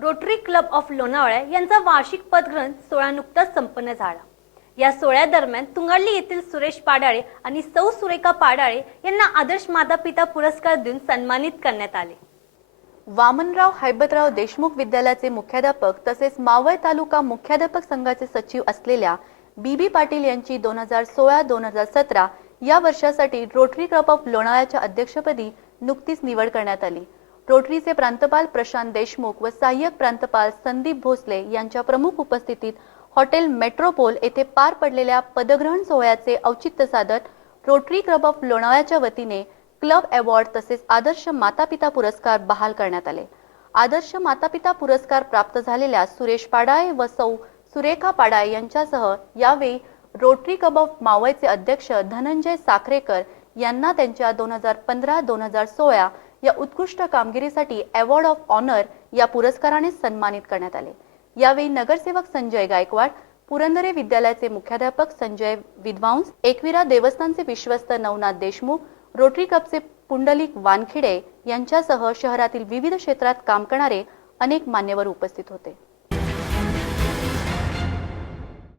Rotary club of Lonavala यांचा वार्षिक पदग्रहण सोहळा नुकताच संपन्न झाला। या सोहळ्यादरम्यान तुंगाडली येथील सुरेश पाडाळे आणि सौ सुरेखा पाडाळे यांना आदर्श माता-पिता पुरस्कार देऊन सन्मानित करण्यात आले। वामनराव हैबतराव देशमुख विद्यालयाचे मुख्याध्यापक तसेच मावळ तालुका मुख्याध्यापक संघाचे सचिव असलेल्या बीबी पाटील यांची 2016-2017 या वर्षासाठी रोटरी क्लब ऑफ लोणावळ्याच्या अध्यक्षपदी नुकतीच निवड करण्यात आली। रोटरीचे प्रांतपाल प्रशांत देशमुख व सहाय्यक प्रांतपाल संदीप भोसले यांच्या प्रमुख उपस्थितीत हॉटेल मेट्रोपोल येथे पार पडलेल्या पदग्रहण सोहळ्याचे औचित्य साधत रोटरी क्लब ऑफ लोणावळ्याच्या वतीने क्लब अवॉर्ड तसेच आदर्श माता-पिता पुरस्कार बहाल करण्यात आले। आदर्श माता-पिता पुरस्कार प्राप्त झालेल्या सुरेश पाडाळे व सौ सुरेखा पाडाळे यांच्यासह यावेळी रोटरी क्लब ऑफ मावळचे अध्यक्ष धनंजय साखरेकर यांना त्यांच्या 2015-2016 या उत्कृष्ट कामगिरीसाठी अवॉर्ड ऑफ ऑनर या पुरस्काराने सन्मानित करण्यात आले। यावेळी नगरसेवक संजय गायकवाड, पुरंदरे विद्यालयाचे मुख्याध्यापक संजय विद्वांस, एकविरा देवस्थानचे विश्वस्त नवनाथ देशमुख, रोटरी क्लबचे पुंडलिक वानखिडे यांच्यासह शहरातील विविध क्षेत्रात काम करणारे अनेक मान्यवर उपस्थित होते।